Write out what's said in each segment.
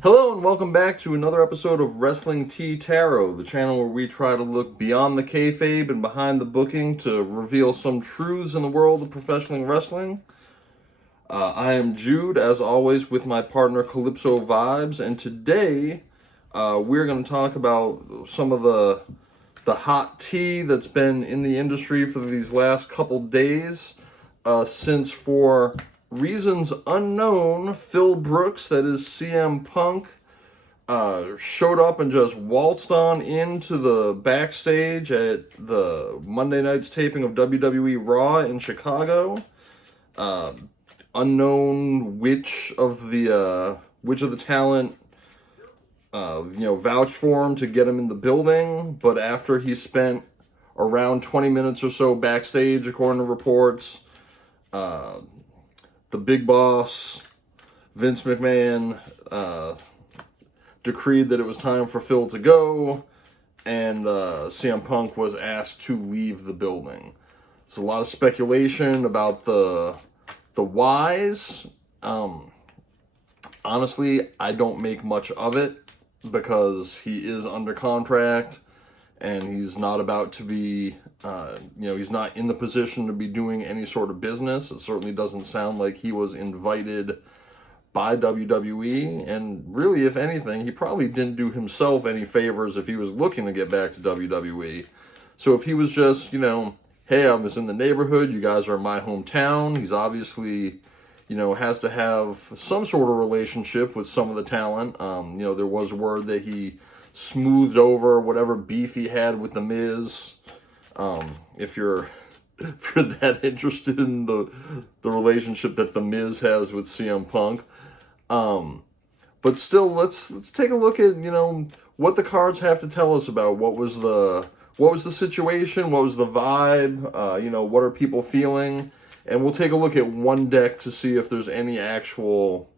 Hello and welcome back to another episode of Wrestling Tea Tarot, the channel where we try to look beyond the kayfabe and behind the booking to reveal some truths in the world of professional wrestling. I am Jude, as always, with my partner Calypso Vibes, and today we're going to talk about some of the hot tea that's been in the industry for these last couple days, since for reasons unknown, Phil Brooks, that is CM Punk, showed up and just waltzed on into the backstage at the Monday night's taping of WWE Raw in Chicago. Unknown which of the talent vouched for him to get him in the building, but after he spent around 20 minutes or so backstage, according to reports, the big boss, Vince McMahon, decreed that it was time for Phil to go, and CM Punk was asked to leave the building. There's a lot of speculation about the whys. Honestly, I don't make much of it because he is under contract and he's not about to be, he's not in the position to be doing any sort of business. It certainly doesn't sound like he was invited by WWE, and really, if anything, he probably didn't do himself any favors if he was looking to get back to WWE. So if he was just, hey, I was in the neighborhood, you guys are in my hometown, he's obviously, has to have some sort of relationship with some of the talent. There was word that he smoothed over whatever beef he had with The Miz. If you're that interested in the relationship that The Miz has with CM Punk. But still, let's take a look at, what the cards have to tell us about what was the situation, what was the vibe, what are people feeling, and we'll take a look at one deck to see if there's any actual,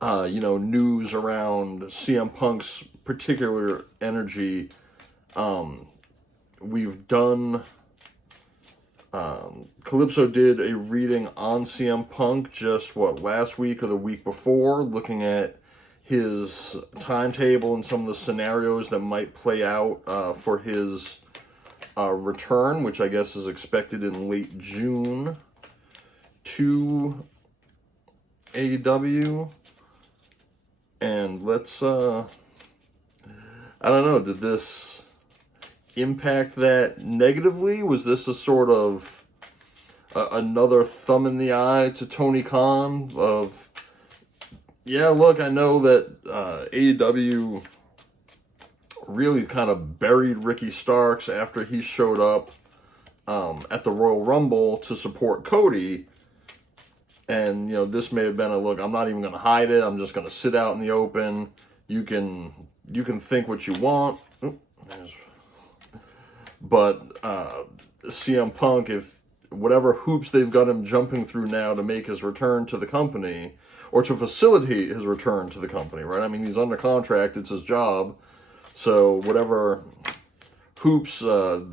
news around CM Punk's particular energy. We've done, Calypso did a reading on CM Punk just, last week or the week before, looking at his timetable and some of the scenarios that might play out for his return, which I guess is expected in late June to AEW. And let's, I don't know, did this impact that negatively? Was this a sort of another thumb in the eye to Tony Khan of, yeah, look, I know that AEW really kind of buried Ricky Starks after he showed up at the Royal Rumble to support Cody, and this may have been a look, I'm not even going to hide it, I'm just going to sit out in the open, you can think what you want. But CM Punk, if whatever hoops they've got him jumping through now to make his return to the company, or to facilitate his return to the company, right? I mean, he's under contract, it's his job. So whatever hoops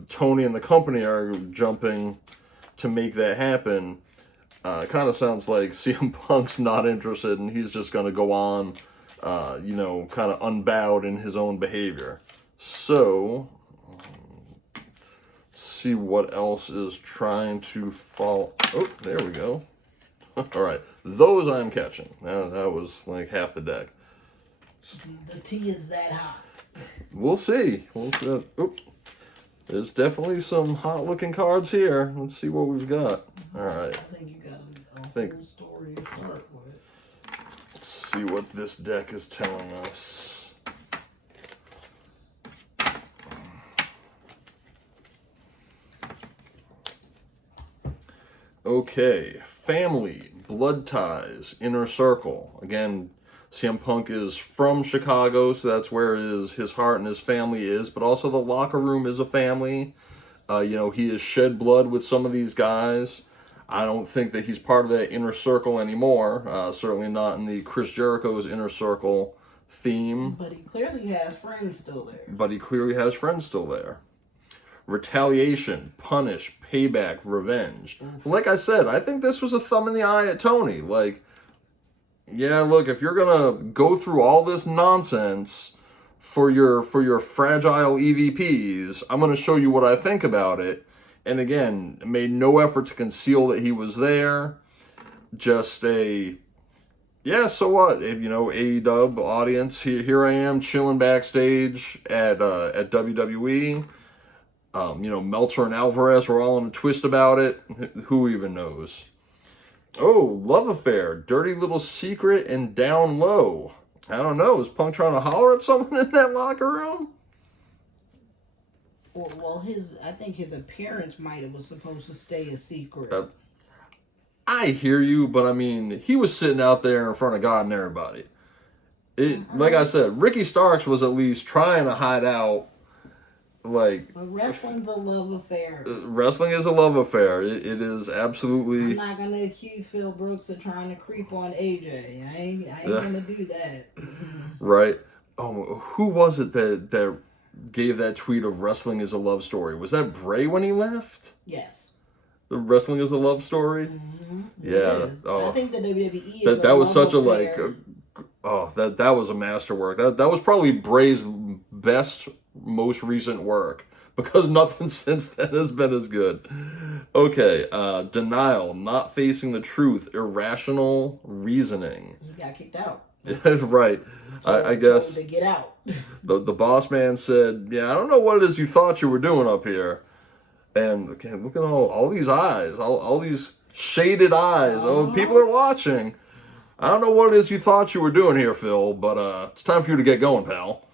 Tony and the company are jumping to make that happen, kind of sounds like CM Punk's not interested and he's just going to go on, kind of unbowed in his own behavior. So see what else is trying to fall. Oh, there we go. All right, those I'm catching. That was like half the deck. The tea is that hot. We'll see. There's definitely some hot-looking cards here. Let's see what we've got. All right. I think you got a full story to start with. Let's see what this deck is telling us. Okay, family, blood ties, inner circle. Again, CM Punk is from Chicago, so that's where his heart and his family is, but also the locker room is a family. He has shed blood with some of these guys. I don't think that he's part of that inner circle anymore, certainly not in the Chris Jericho's inner circle theme. But he clearly has friends still there. Retaliation, punish, payback, revenge. Like I said, I think this was a thumb in the eye at Tony. Like, yeah, look, if you're gonna go through all this nonsense for your fragile EVPs, I'm gonna show you what I think about it. And again, made no effort to conceal that he was there. Just yeah, so what? You know, AEW audience, here I am chilling backstage at WWE. You know, Meltzer and Alvarez were all in a twist about it. Who even knows? Oh, love affair, dirty little secret and down low. I don't know. Is Punk trying to holler at someone in that locker room? Well, I think his appearance was supposed to stay a secret. I hear you, but I mean, he was sitting out there in front of God and everybody. Like I said, Ricky Starks was at least trying to hide out. Like, but wrestling's a love affair. Wrestling is a love affair. It is absolutely. I'm not gonna accuse Phil Brooks of trying to creep on AJ. I ain't gonna do that. Right. Oh, who was it that gave that tweet of wrestling is a love story? Was that Bray when he left? Yes. The wrestling is a love story. Mm-hmm. Yeah. Oh, I think the WWE is that was such affair. That was a masterwork. That was probably Bray's best, most recent work, because nothing since then has been as good. Okay, denial, not facing the truth, irrational reasoning. He got kicked out. Right. I guess to get out. the boss man said, "Yeah, I don't know what it is you thought you were doing up here." And again, look at all these eyes, all these shaded eyes. Oh, people are watching. I don't know what it is you thought you were doing here, Phil, but it's time for you to get going, pal.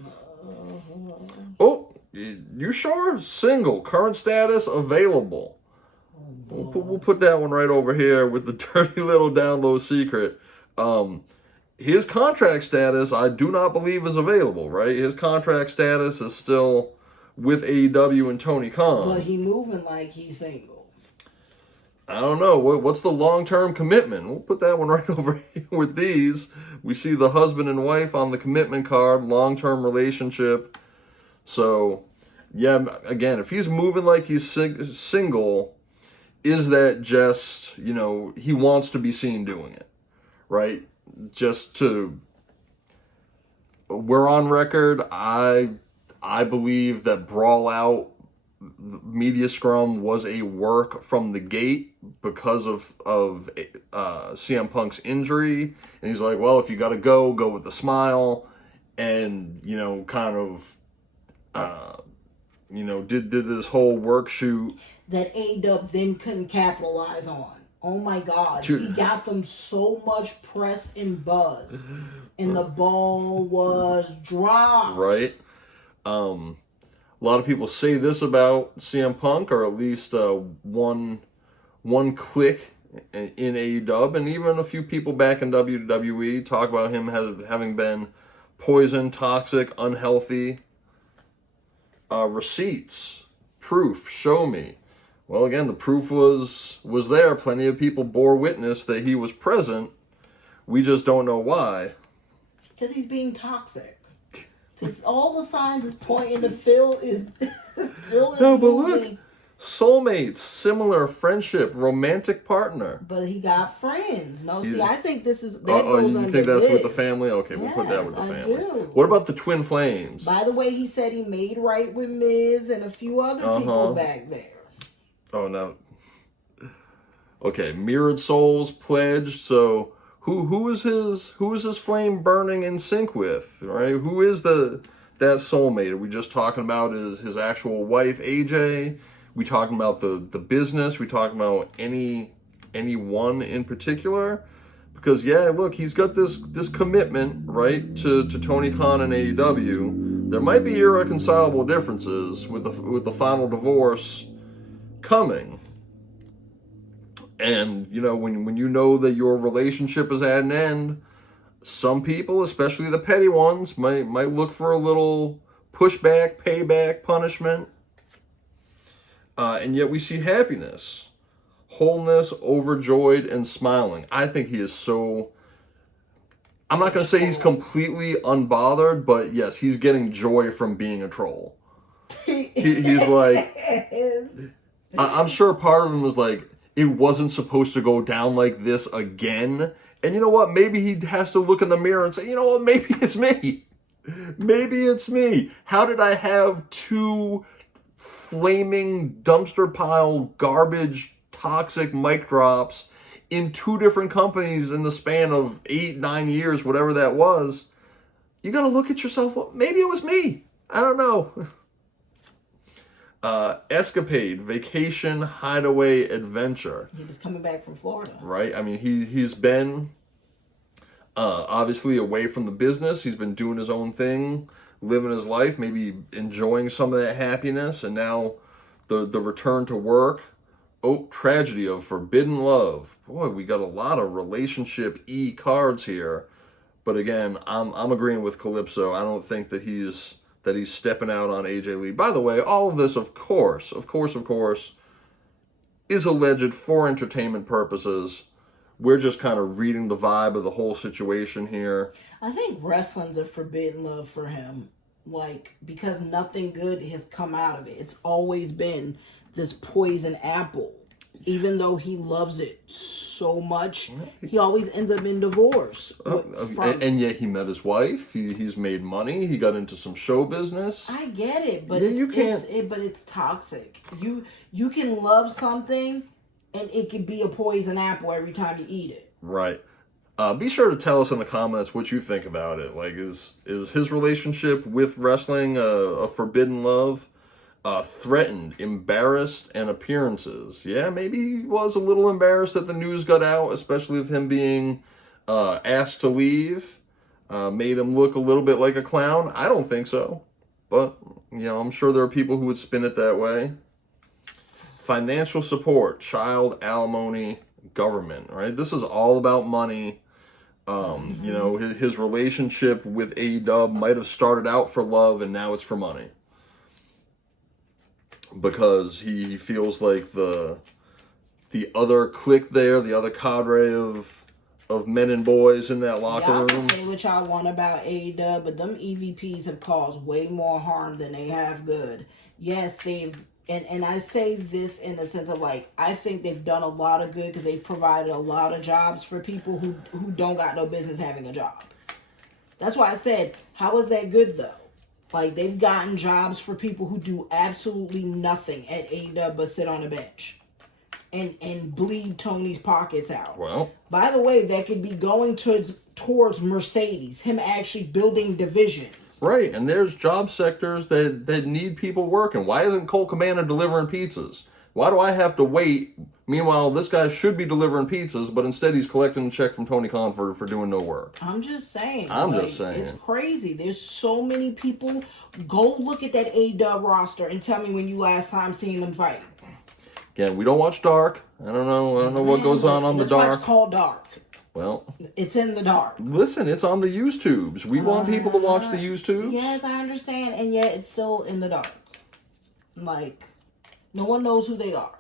Oh, you sure? Single, current status available. We'll put that one right over here with the dirty little down low secret. His contract status, I do not believe is available, right? His contract status is still with AEW and Tony Khan. But he moving like he's single. I don't know. What's the long-term commitment? We'll put that one right over here with these. We see the husband and wife on the commitment card, long-term relationship. So, yeah, again, if he's moving like he's single, is that just, you know, he wants to be seen doing it, right? Just to... We're on record. I believe that Brawl Out Media Scrum was a work from the gate because of CM Punk's injury. And he's like, well, if you got to go with a smile. And, you know, kind of, you know, did this whole work shoot. That A-Dub then couldn't capitalize on. Oh my God. He got them so much press and buzz. And the ball was dropped. Right. A lot of people say this about CM Punk, or at least one clique in AEW, and even a few people back in WWE talk about him having been poison, toxic, unhealthy. Receipts, proof, show me. Well, again, the proof was there. Plenty of people bore witness that he was present. We just don't know why. Because he's being toxic. Because all the signs is pointing to Phil is... No, but look. Soulmates, similar, friendship, romantic partner. But he got friends. No, see, I think this is... you think that's with the family? Okay, we'll put that with the family. I do. What about the Twin Flames? By the way, he said he made right with Miz and a few other people back there. Oh, no. Okay, Mirrored Souls pledged, so... Who is his flame burning in sync with, right? Who is that soulmate? Are we just talking about his actual wife, AJ? We talking about the business? We talking about anyone in particular? Because yeah, look, he's got this commitment, right, to Tony Khan and AEW. There might be irreconcilable differences with the final divorce coming. And, you know, when you know that your relationship is at an end, some people, especially the petty ones, might look for a little pushback, payback, punishment. And yet we see happiness, wholeness, overjoyed, and smiling. I think he is so... I'm not going to say he's completely unbothered, but yes, he's getting joy from being a troll. He's like... I'm sure part of him was like... It wasn't supposed to go down like this again, And you know what? Maybe he has to look in the mirror and say, you know what? Maybe it's me. Maybe it's me. How did I have two flaming dumpster pile garbage toxic mic drops in two different companies in the span of 8-9 years, whatever that was? You got to look at yourself. Well, maybe it was me. I don't know. Escapade, vacation, hideaway, adventure. He was coming back from Florida. Right? I mean, he's been obviously away from the business. He's been doing his own thing, living his life, maybe enjoying some of that happiness. And now the return to work. Oh, tragedy of forbidden love. Boy, we got a lot of relationship cards here. But again, I'm agreeing with Calypso. I don't think that he's stepping out on AJ Lee. By the way, all of this, of course, is alleged for entertainment purposes. We're just kind of reading the vibe of the whole situation here. I think wrestling's a forbidden love for him. Because nothing good has come out of it. It's always been this poison apple. Even though he loves it so much, he always ends up in divorce. And yet he met his wife. He's made money. He got into some show business. I get it, but it's toxic. You can love something, and it can be a poison apple every time you eat it. Right. Be sure to tell us in the comments what you think about it. Is his relationship with wrestling a forbidden love? Threatened, embarrassed, and appearances. Yeah, maybe he was a little embarrassed that the news got out, especially of him being asked to leave. Made him look a little bit like a clown. I don't think so. But, I'm sure there are people who would spin it that way. Financial support, child alimony, government, right? This is all about money. His relationship with A-Dub might have started out for love and now it's for money. Because he feels like the other clique there, the other cadre of men and boys in that locker room. Y'all can say what y'all want about AEW, but them EVPs have caused way more harm than they have good. Yes, and I say this in the sense of I think they've done a lot of good because they've provided a lot of jobs for people who don't got no business having a job. That's why I said, how is that good though? They've gotten jobs for people who do absolutely nothing at AEW but sit on a bench and bleed Tony's pockets out. Well, by the way, that could be going towards Mercedes, him actually building divisions. Right, and there's job sectors that need people working. Why isn't Cole Cabana delivering pizzas? Why do I have to wait? Meanwhile, this guy should be delivering pizzas, but instead he's collecting a check from Tony Khan for doing no work. I'm just saying. It's crazy. There's so many people. Go look at that A-Dub roster and tell me when you last time seen them fight. Again, we don't watch Dark. I don't know what goes on the Dark. That's why it's called Dark. Well, it's in the dark. Listen, it's on the YouTubes. We want people to watch the YouTubes. Yes, I understand, and yet it's still in the dark. No one knows who they are.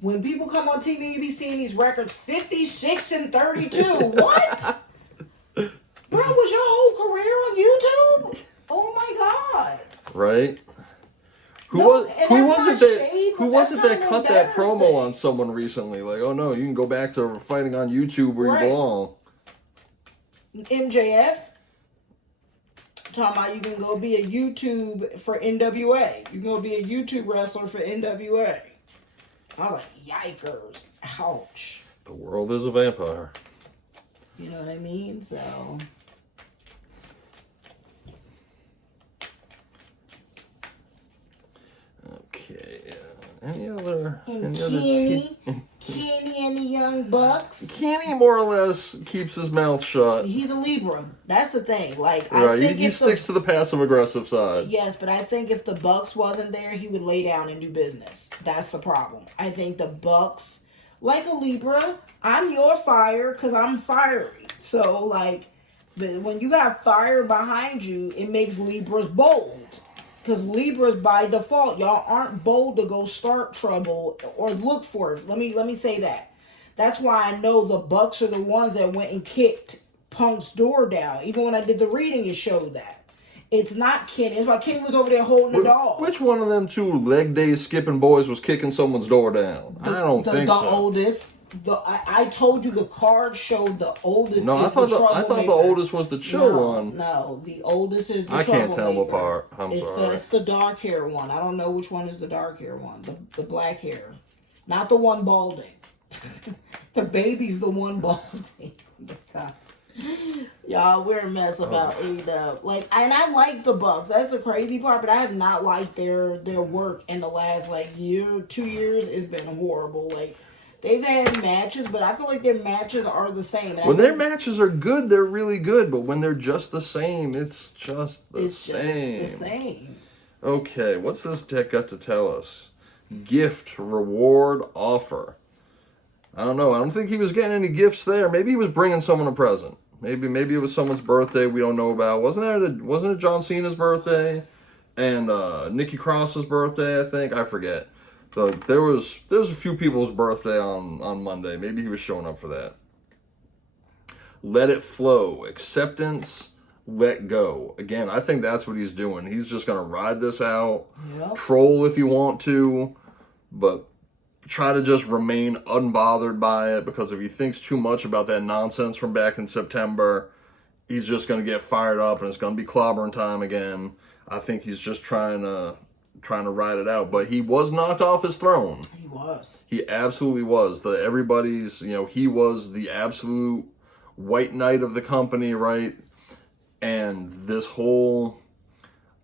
When people come on TV, you be seeing these records 56 and 32. What? Bro, was your whole career on YouTube? Oh my God. Right? Who was it that cut that promo on someone recently? Oh no, you can go back to fighting on YouTube where you belong. MJF. Talking about you can go be a YouTube for NWA. You can go be a YouTube wrestler for NWA. I was like, yikers. Ouch. The world is a vampire. You know what I mean? So. Okay. Any other? Kenny and the Young Bucks. Kenny more or less keeps his mouth shut. He's a Libra. That's the thing. I think he sticks to the passive aggressive side. Yes, but I think if the Bucks wasn't there, he would lay down and do business. That's the problem. I think the Bucks, like a Libra, I'm your fire because I'm fiery. So but when you got fire behind you, it makes Libras bold. Because Libras, by default, y'all aren't bold to go start trouble or look for it. Let me say that. That's why I know the Bucks are the ones that went and kicked Punk's door down. Even when I did the reading, it showed that. It's not Kenny. It's why Kenny was over there holding the dog. Which one of them two leg day skipping boys was kicking someone's door down? I don't think so. The oldest. I told you the card showed the oldest. No, I thought the oldest was the chill one. No, the oldest is the I can't tell them troublemaker. apart. I'm sorry. It's the dark hair one. I don't know which one is the dark hair one. The black hair, not the one balding. The baby's the one balding. God. Y'all, we're a mess about AEW. Like, and I like the Bucks. That's the crazy part. But I have not liked their work in the last year, 2 years. It's been horrible. Like, they've had matches, but I feel like their matches are the same. And when their matches are good, they're really good. But when they're just the same, it's just the same. Just the same. Okay, what's this deck got to tell us? Gift, reward, offer. I don't know. I don't think he was getting any gifts there. Maybe he was bringing someone a present. Maybe it was someone's birthday we don't know about. Wasn't it John Cena's birthday and Nikki Cross's birthday? I think, I forget. So there was a few people's birthday on Monday. Maybe he was showing up for that. Let it flow. Acceptance. Let go. Again, I think that's what he's doing. He's just gonna ride this out. Yep. Troll if you want to, but try to just remain unbothered by it, because if he thinks too much about that nonsense from back in September, he's just going to get fired up and it's going to be clobbering time again. I think he's just trying to ride it out, but he was knocked off his throne. He was. He absolutely was. He was the absolute white knight of the company, right? And this whole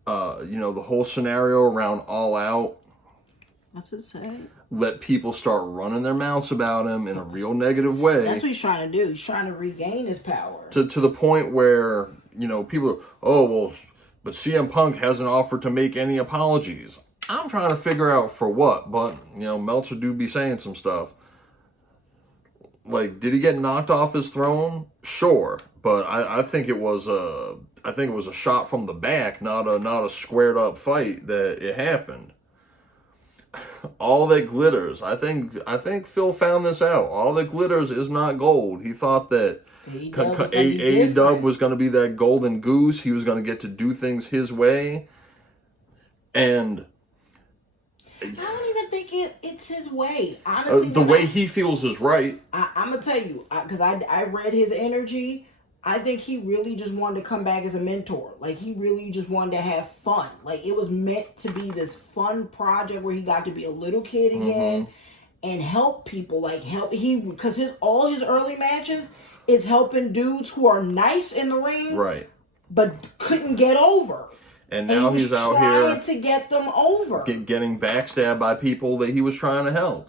the whole scenario around All Out, what's it say? Let people start running their mouths about him in a real negative way. That's what he's trying to do. He's trying to regain his power. To the point where, people are, but CM Punk hasn't offered to make any apologies. I'm trying to figure out for what, but, Meltzer do be saying some stuff. Like, did he get knocked off his throne? Sure. But I think it was a shot from the back, not a squared up fight that it happened. All that glitters. I think Phil found this out. All that glitters is not gold. He thought that AEW was going to be that golden goose. He was going to get to do things his way. And I don't even think it's his way. Honestly, the way he feels is right. I'm going to tell you, because I read his energy. I think he really just wanted to come back as a mentor. Like, he really just wanted to have fun. Like, it was meant to be this fun project where he got to be a little kid again and help people. Because all his early matches is helping dudes who are nice in the ring, right, but couldn't get over. And now he's out here trying to get them over, getting backstabbed by people that he was trying to help.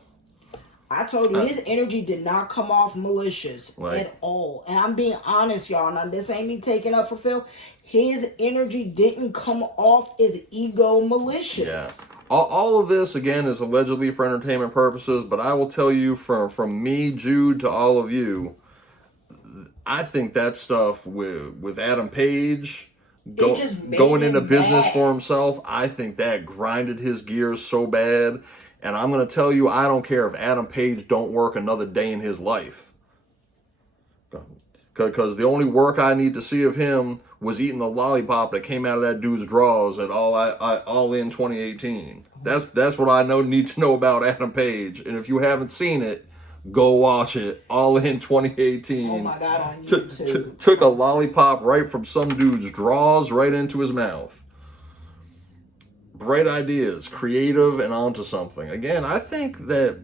I told you, his energy did not come off malicious at all. And I'm being honest, y'all. Now, this ain't me taking up for Phil. His energy didn't come off as ego malicious. Yeah. All of this, again, is allegedly for entertainment purposes, but I will tell you from me, Jude, to all of you, I think that stuff with Adam Page going into business for himself, I think that grinded his gears so bad. And I'm going to tell you, I don't care if Adam Page don't work another day in his life. Because the only work I need to see of him was eating the lollipop that came out of that dude's drawers at All In 2018. That's what I need to know about Adam Page. And if you haven't seen it, go watch it. All In 2018. Oh my God, on YouTube. Took a lollipop right from some dude's drawers right into his mouth. Bright ideas, creative, and onto something. Again, I think that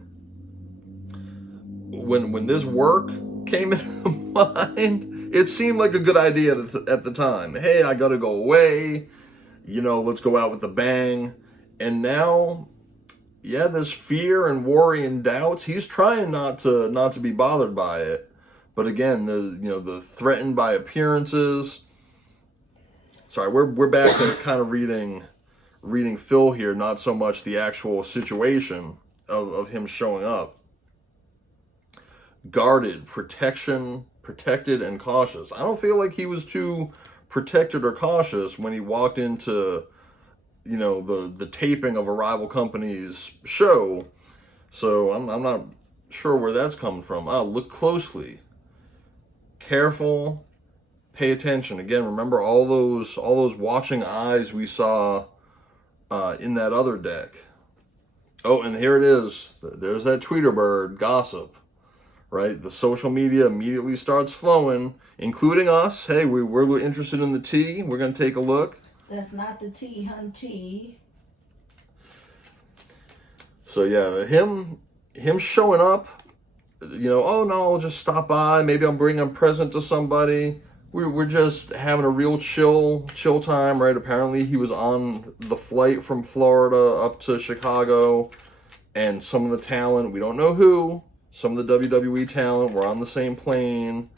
when this work came into mind, it seemed like a good idea at the time. Hey, I gotta go away. Let's go out with a bang. And now, there's fear and worry and doubts. He's trying not to be bothered by it. But again, the threatened by appearances. Sorry, we're back to kind of reading Phil here, not so much the actual situation of him showing up. Guarded, protected, and cautious. I don't feel like he was too protected or cautious when he walked into, the taping of a rival company's show. So I'm not sure where that's coming from. Look closely. Careful. Pay attention. Again, remember all those watching eyes we saw in that other deck. Oh, and here it is. There's that Tweeter bird, Gossip. right? The social media immediately starts flowing, including us. Hey, we're interested in the tea. We're going to take a look. That's not the tea, hunty. So yeah, him showing up, oh no, I'll just stop by. Maybe I'll bring a present to somebody. We're just having a real chill time, right? Apparently he was on the flight from Florida up to Chicago, and some of the talent, we don't know who, some of the WWE talent were on the same plane.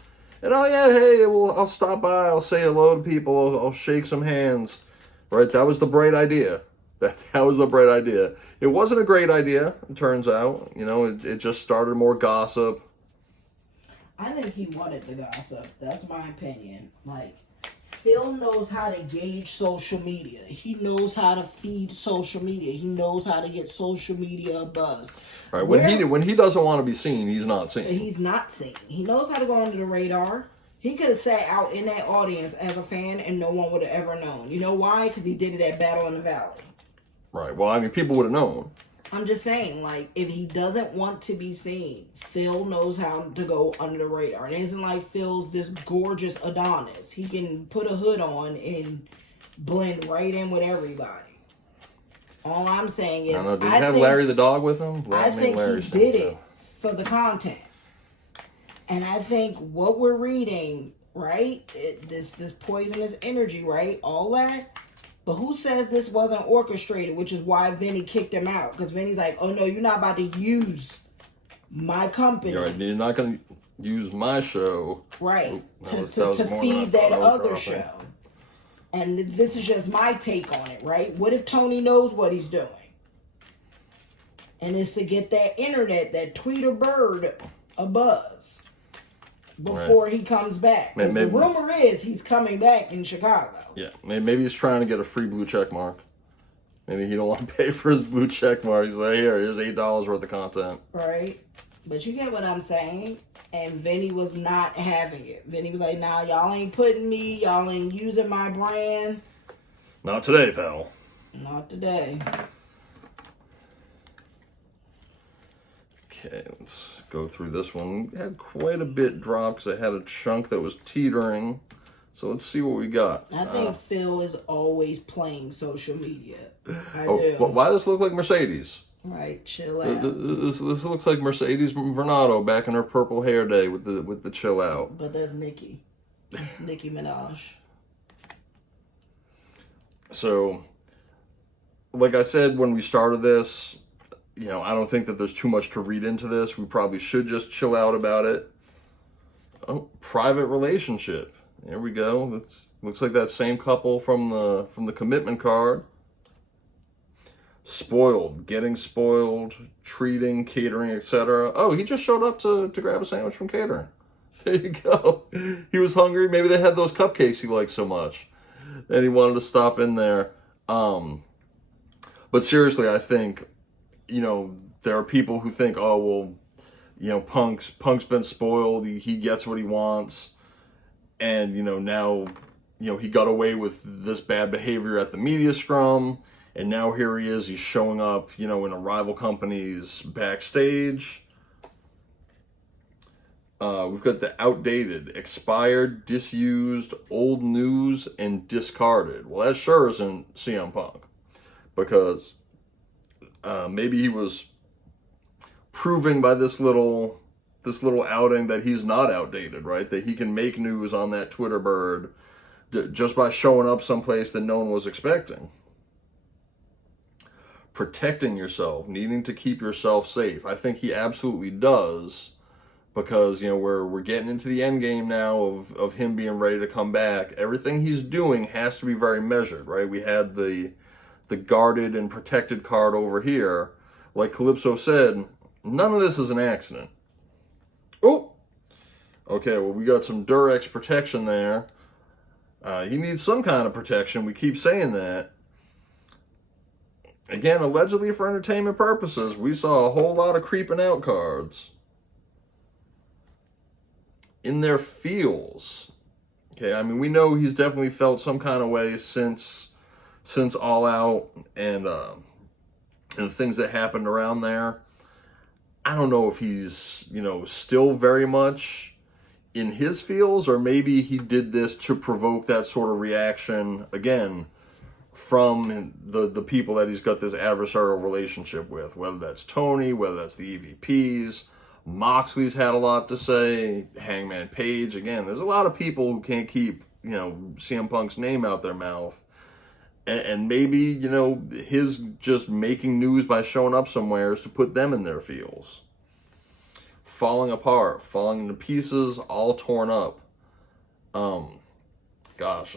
And oh yeah, hey, well, I'll stop by, I'll say hello to people, I'll shake some hands. Right? That was the bright idea. That was the bright idea. It wasn't a great idea, it turns out. It just started more gossip. I think he wanted the gossip. That's my opinion. Like, Phil knows how to gauge social media. He knows how to feed social media. He knows how to get social media a buzz. Right. When he doesn't want to be seen, he's not seen. He's not seen. He knows how to go under the radar. He could have sat out in that audience as a fan and no one would have ever known. You know why? Because he did it at Battle in the Valley. Right. Well, I mean, people would have known. I'm just saying, like, if he doesn't want to be seen, Phil knows how to go under the radar. It isn't like Phil's this gorgeous Adonis. He can put a hood on and blend right in with everybody. All I'm saying is, Did he have Larry the dog with him? I think he did it for the content. And I think what we're reading, right, this poisonous energy, right, all that. But who says this wasn't orchestrated, which is why Vinny kicked him out. Because Vinny's like, oh, no, you're not about to use my company. You're right. You're not going to use my show. Right. To feed that other show. And this is just my take on it, right? What if Tony knows what he's doing? And it's to get that internet, that Tweeter bird, a buzz before he comes back. Because the rumor is he's coming back in Chicago. Yeah, maybe he's trying to get a free blue check mark. Maybe he don't want to pay for his blue check mark. He's like, here's $8 worth of content. Right. But you get what I'm saying? And Vinny was not having it. Vinny was like, nah, y'all ain't putting me, y'all ain't using my brand. Not today, pal. Not today. Okay, let's go through this one. We had quite a bit drop because I had a chunk that was teetering. So let's see what we got. I think Phil is always playing social media. I do. Why does this look like Mercedes? Right, chill out. This looks like Mercedes Vernado back in her purple hair day with the chill out. But that's Nicki. That's Nicki Minaj. So, like I said when we started this, I don't think that there's too much to read into this. We probably should just chill out about it. Oh, private relationship. There we go. Looks like that same couple from the commitment card. Spoiled, getting spoiled, treating, catering, etc. Oh, he just showed up to grab a sandwich from catering. There you go. He was hungry. Maybe they had those cupcakes he liked so much, and he wanted to stop in there. But seriously, I think, there are people who think, oh well, Punk's been spoiled. He gets what he wants. And, now, he got away with this bad behavior at the media scrum. And now here he is. He's showing up, in a rival company's backstage. We've got the outdated, expired, disused, old news, and discarded. Well, that sure isn't CM Punk. Because maybe he was proving by this little outing that he's not outdated, right? That he can make news on that Twitter bird just by showing up someplace that no one was expecting. Protecting yourself, needing to keep yourself safe. I think he absolutely does, because we're getting into the end game now of him being ready to come back. Everything he's doing has to be very measured, right? We had the guarded and protected card over here. Like Calypso said, none of this is an accident. Oh, okay, well, we got some Durex protection there. He needs some kind of protection. We keep saying that. Again, allegedly for entertainment purposes, we saw a whole lot of creeping out cards. In their feels. Okay, I mean, we know he's definitely felt some kind of way since All Out and the things that happened around there. I don't know if he's, still very much in his feels, or maybe he did this to provoke that sort of reaction again from the people that he's got this adversarial relationship with, whether that's Tony, whether that's the EVPs. Moxley's had a lot to say. Hangman Page, again, there's a lot of people who can't keep, CM Punk's name out their mouth. And maybe, his just making news by showing up somewhere is to put them in their feels. Falling apart, falling into pieces, all torn up. Gosh,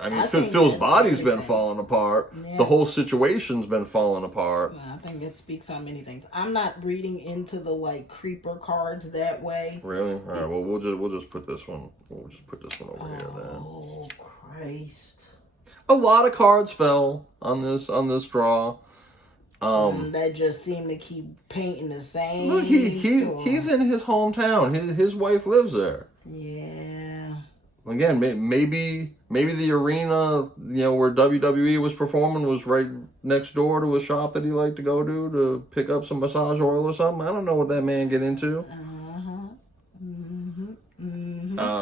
I mean, Phil's body's been falling apart. Yeah. The whole situation's been falling apart. I think it speaks on many things. I'm not reading into the creeper cards that way. Really? All right. Well, we'll just put this one. We'll just put this one over here then. Oh Christ! A lot of cards fell on this draw. That just seem to keep painting the same. Look, he's in his hometown. His wife lives there. Yeah. Again, maybe the arena, where WWE was performing was right next door to a shop that he liked to go to pick up some massage oil or something. I don't know what that man get into.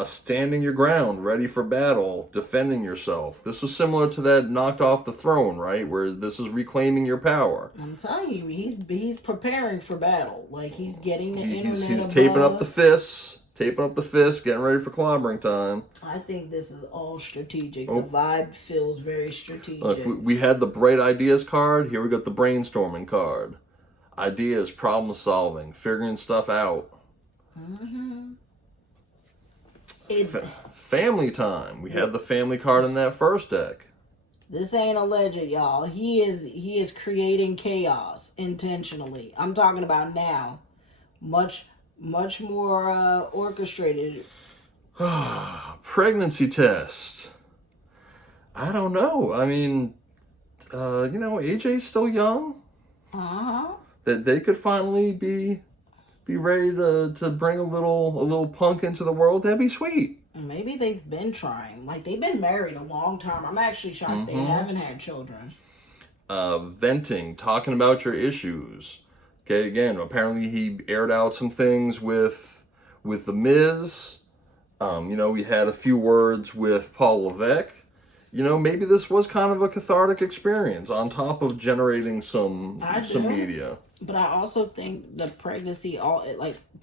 Standing your ground, ready for battle, defending yourself. This was similar to that knocked off the throne, right? Where this is reclaiming your power. I'm telling you, he's preparing for battle. He's getting the internet. He's taping up the fists. Getting ready for clobbering time. I think this is all strategic. The vibe feels very strategic. Look, we had the bright ideas card. Here we got the brainstorming card. Ideas, problem solving, figuring stuff out. Family time. We had the family card in that first deck. This ain't alleged, y'all. He is creating chaos intentionally. I'm talking about now. Much more orchestrated. Pregnancy test. I don't know. I mean, AJ's still young. That they could finally be ready to bring a little Punk into the world. That'd be sweet. And maybe they've been trying. They've been married a long time. I'm actually shocked they haven't had children. Venting, talking about your issues. Okay, again, apparently he aired out some things with The Miz. We had a few words with Paul Levesque. Maybe this was kind of a cathartic experience on top of generating some media. But I also think the pregnancy,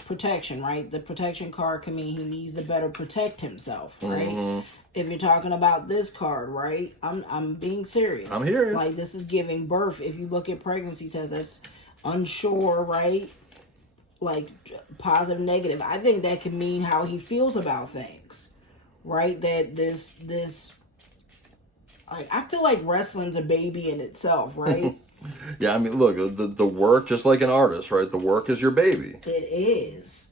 protection, right? The protection card can mean he needs to better protect himself, right? If you're talking about this card, right? I'm being serious. I'm here. This is giving birth. If you look at pregnancy tests, that's unsure, right? Positive, negative. I think that can mean how he feels about things, right? That this I feel like wrestling's a baby in itself, right? Yeah, I mean, look, the work, just like an artist, right? The work is your baby. It is.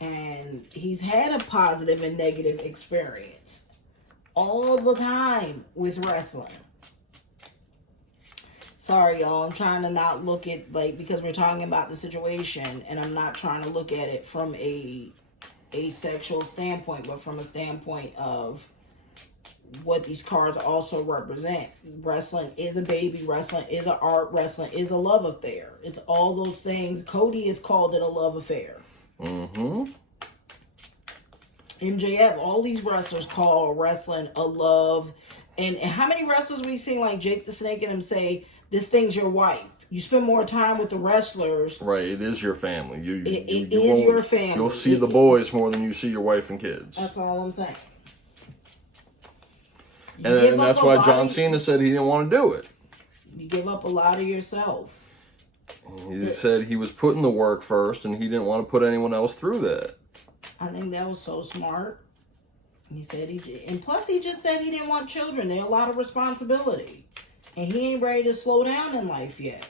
And he's had a positive and negative experience all the time with wrestling. Sorry, y'all. I'm trying to not look at, because we're talking about the situation, and I'm not trying to look at it from a asexual standpoint, but from a standpoint of what these cards also represent. Wrestling is a baby. Wrestling is an art. Wrestling is a love affair. It's all those things. Cody has called it a love affair. MJF, all these wrestlers call wrestling a love. And how many wrestlers we seen like Jake the Snake and him say, this thing's your wife. You spend more time with the wrestlers. It is your family. It is your family. You'll see the boys more than you see your wife and kids. That's all I'm saying. And that's why John Cena said he didn't want to do it. You give up a lot of yourself. He said he was putting the work first, and he didn't want to put anyone else through that. I think that was so smart. He said and plus he just said he didn't want children. They're a lot of responsibility. And he ain't ready to slow down in life yet.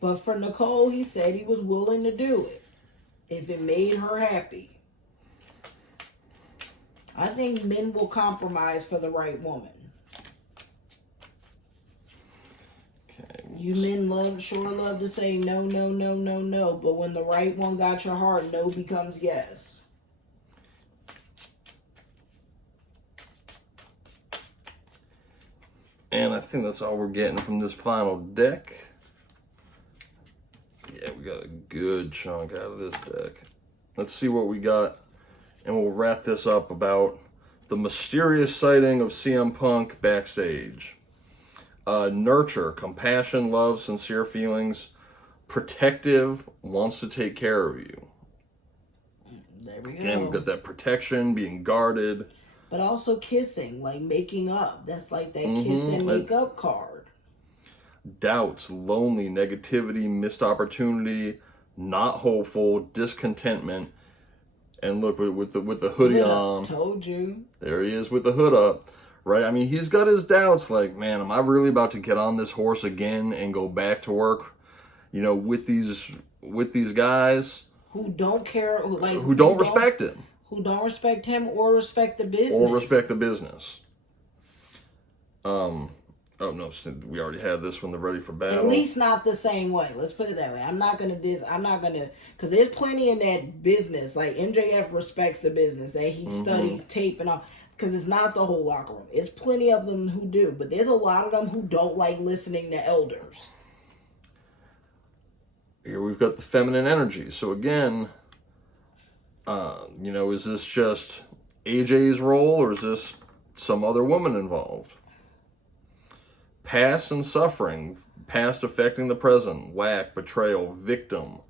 But for Nicole, he said he was willing to do it if it made her happy. I think men will compromise for the right woman. Okay. You men love to say no, no, no, no, no. But when the right one got your heart, no becomes yes. And I think that's all we're getting from this final deck. a good chunk out of this deck. Let's see what we got, and we'll wrap this up about the mysterious sighting of CM Punk backstage. Nurture, compassion, love, sincere feelings. Protective, wants to take care of you. There we go. Again, we've got that protection, being guarded. But also kissing, like making up. That's like that kiss and make up card. Doubts, lonely, negativity, missed opportunity, not hopeful, discontentment. And look, with the hoodie on. Told you. There he is with the hood up. Right? I mean, he's got his doubts. Like, man, am I really about to get on this horse again and go back to work, with these guys who don't care, who don't respect him. Who don't respect him or respect the business. Oh no, we already had this one. They're ready for battle. At least not the same way. Let's put it that way. I'm not gonna because there's plenty in that business. Like MJF respects the business that he studies tape and all. Because it's not the whole locker room. It's plenty of them who do, but there's a lot of them who don't like listening to elders. Here we've got the feminine energy. So again, is this just AJ's role, or is this some other woman involved? Past and suffering, past affecting the present, lack, betrayal, victim.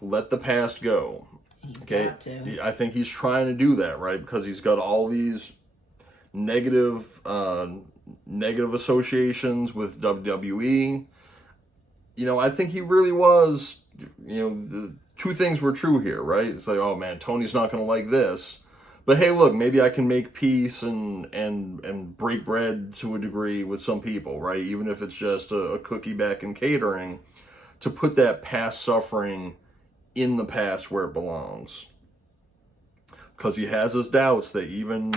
Let the past go. He's got to. I think he's trying to do that, right? Because he's got all these negative associations with WWE. I think he really was, the two things were true here, right? It's like, oh man, Tony's not going to like this. But hey, look, maybe I can make peace and break bread to a degree with some people, right? Even if it's just a cookie back in catering, to put that past suffering in the past where it belongs. Because he has his doubts that even,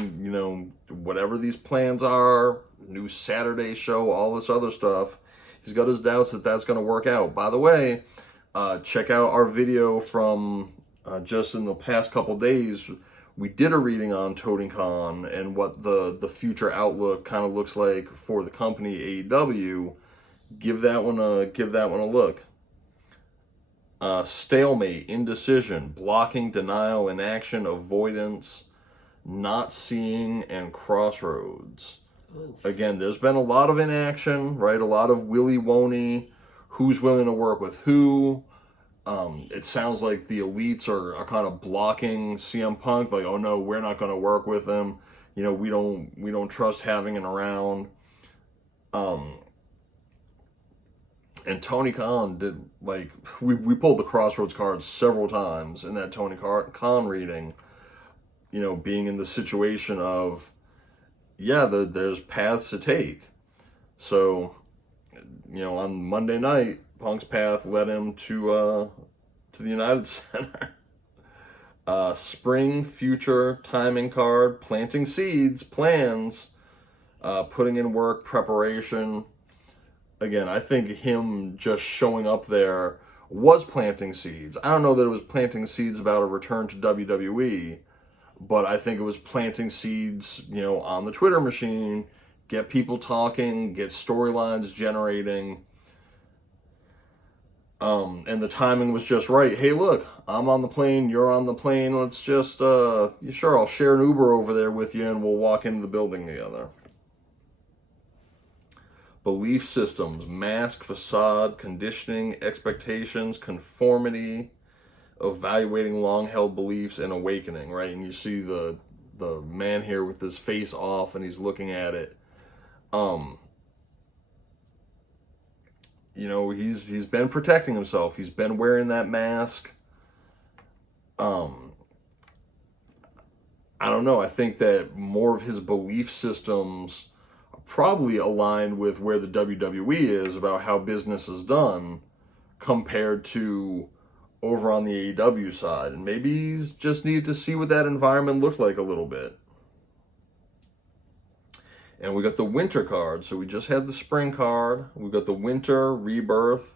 whatever these plans are, new Saturday show, all this other stuff, he's got his doubts that that's going to work out. By the way, check out our video from just in the past couple days. We did a reading on Toting Khan and what the future outlook kind of looks like for the company AEW. Give that one a look. Stalemate, indecision, blocking, denial, inaction, avoidance, not seeing, and crossroads. Oof. Again, there's been a lot of inaction, right? A lot of willy-woney, who's willing to work with who. It sounds like the elites are kind of blocking CM Punk, like, oh no, we're not going to work with him. We don't trust having him around. And Tony Khan did, we pulled the Crossroads cards several times in that Tony Khan reading, being in the situation of, there's paths to take. So, on Monday night, Punk's path led him to the United Center. Spring, future, timing card, planting seeds, plans, putting in work, preparation. Again, I think him just showing up there was planting seeds. I don't know that it was planting seeds about a return to WWE, but I think it was planting seeds, on the Twitter machine, get people talking, get storylines generating. And the timing was just right. Hey, look, I'm on the plane, you're on the plane. Let's just, sure, I'll share an Uber over there with you and we'll walk into the building together. Belief systems, mask, facade, conditioning, expectations, conformity, evaluating long-held beliefs, and awakening, right? And you see the man here with his face off and he's looking at it. He's been protecting himself. He's been wearing that mask. I don't know. I think that more of his belief systems probably aligned with where the WWE is about how business is done compared to over on the AEW side. And maybe he's just needed to see what that environment looked like a little bit. And we got the winter card. So we just had the spring card. We got the winter, rebirth,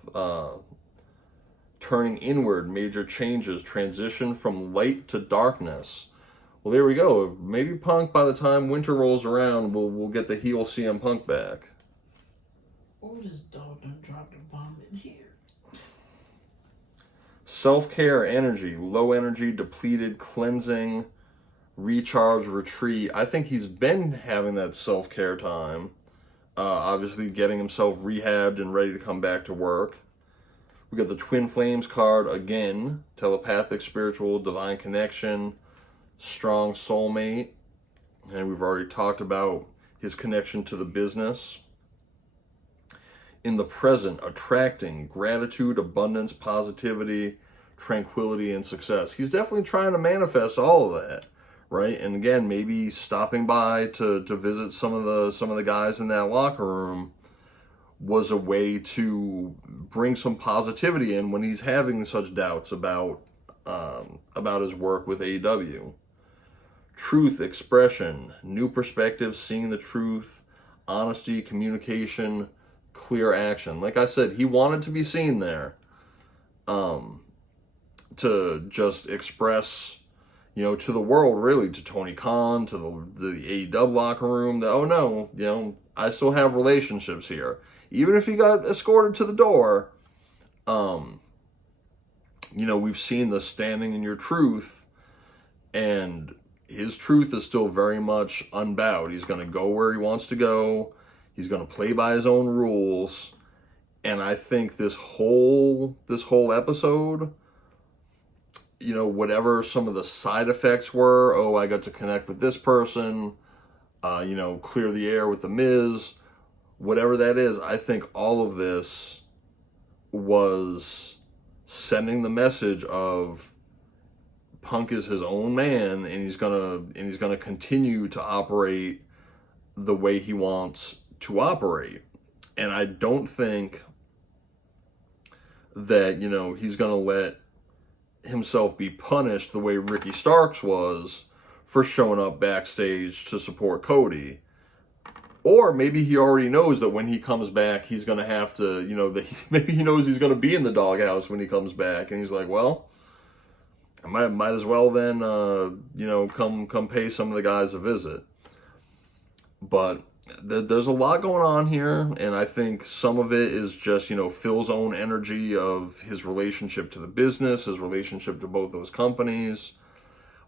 turning inward, major changes, transition from light to darkness. Well, there we go. Maybe Punk, by the time winter rolls around, we'll get the heel CM Punk back. Or this dog done dropped a bomb in here. self-care energy, low energy, depleted, cleansing, recharge, retreat. I think he's been having that self-care time. Obviously getting himself rehabbed and ready to come back to work. We got the Twin Flames card again. Telepathic, spiritual, divine connection, strong soulmate. And we've already talked about his connection to the business. In the present, attracting gratitude, abundance, positivity, tranquility, and success. He's definitely trying to manifest all of that, right? And again, maybe stopping by to visit some of the guys in that locker room was a way to bring some positivity in when he's having such doubts about his work with AEW. Truth, expression, new perspectives, seeing the truth, honesty, communication, clear action. Like I said, he wanted to be seen there, to just express, to the world, really, to Tony Khan, to the AEW locker room, that, oh no, I still have relationships here. Even if he got escorted to the door, we've seen the standing in your truth, and his truth is still very much unbowed. He's going to go where he wants to go. He's going to play by his own rules. And I think this whole episode, whatever some of the side effects were, oh, I got to connect with this person, clear the air with the Miz, whatever that is, I think all of this was sending the message of Punk is his own man, and he's gonna continue to operate the way he wants to operate. And I don't think that, he's gonna let himself be punished the way Ricky Starks was for showing up backstage to support Cody. Or maybe he already knows that when he comes back, he's going to have to, maybe he knows he's going to be in the doghouse when he comes back. And he's like, well, I might as well then, come pay some of the guys a visit. But there's a lot going on here. And I think some of it is just, Phil's own energy of his relationship to the business, his relationship to both those companies.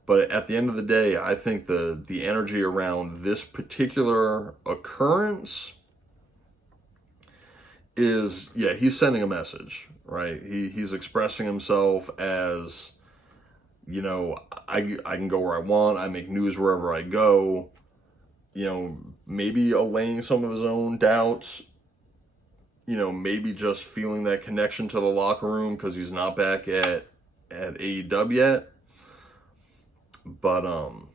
But at the end of the day, I think the energy around this particular occurrence is, he's sending a message, right? He's expressing himself as, I can go where I want. I make news wherever I go. Maybe allaying some of his own doubts. Maybe just feeling that connection to the locker room because he's not back at AEW yet. But I don't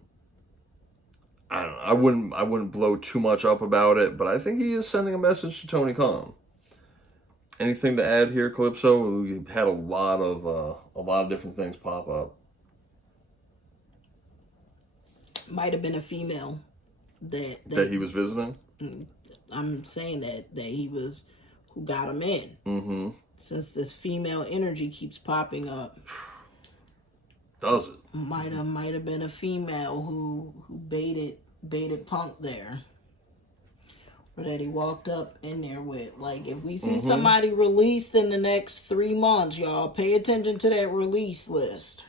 know. I wouldn't blow too much up about it, but I think he is sending a message to Tony Khan. Anything to add here, Calypso? We've had a lot of different things pop up. Might have been a female that he was visiting. I'm saying that he was who got him in. Mm-hmm. Since this female energy keeps popping up. Does it? Might have been a female who baited Punk there. Or that he walked up in there with. Like, if we see somebody released in the next 3 months, y'all, pay attention to that release list.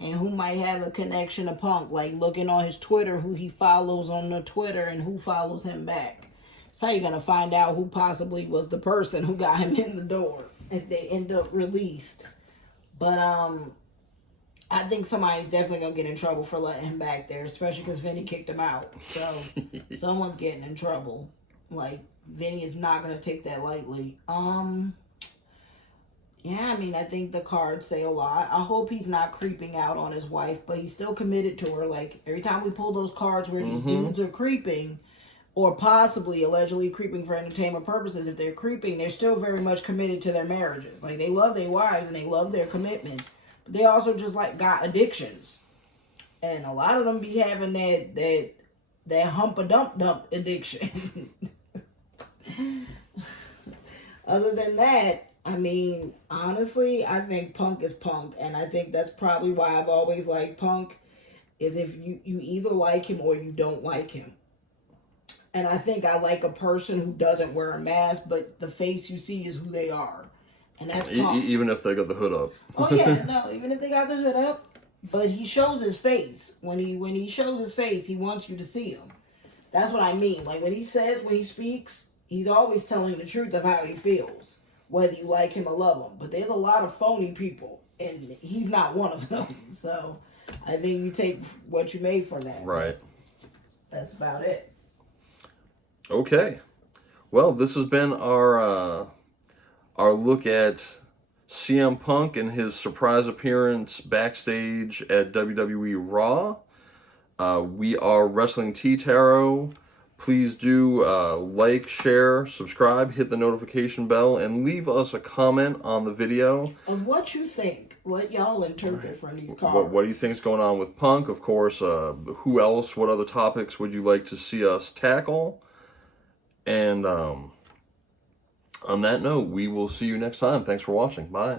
And who might have a connection to Punk. Like, looking on his Twitter, who he follows on the Twitter and who follows him back. That's how you're going to find out who possibly was the person who got him in the door. If they end up released. But, I think somebody's definitely going to get in trouble for letting him back there, especially because Vinny kicked him out. So, someone's getting in trouble. Like, Vinny is not going to take that lightly. I think the cards say a lot. I hope he's not creeping out on his wife, but he's still committed to her. Like, every time we pull those cards where these dudes are creeping, or possibly allegedly creeping for entertainment purposes, if they're creeping, they're still very much committed to their marriages. Like, they love their wives and they love their commitments. They also just got addictions, and a lot of them be having that hump-a-dump addiction. Other than that, honestly, I think Punk is Punk, and I think that's probably why I've always liked Punk. Is if you either like him or you don't like him, and I think I like a person who doesn't wear a mask, but the face you see is who they are. And that's Punk. Even if they got the hood up. Oh yeah, no, even if they got the hood up, but he shows his face. When he shows his face, he wants you to see him. That's what I mean. Like when he speaks, he's always telling the truth of how he feels, whether you like him or love him. But there's a lot of phony people, and he's not one of them. So I think you take what you made from that. Right. That's about it. Okay. Well, this has been our look at CM Punk and his surprise appearance backstage at WWE Raw. We are Wrestling Tea Tarot. Please do like, share, subscribe, hit the notification bell, and leave us a comment on the video. Of what you think, what y'all interpret from these cards. What do you think is going on with Punk? Of course, who else, what other topics would you like to see us tackle? And on that note, we will see you next time. Thanks for watching. Bye.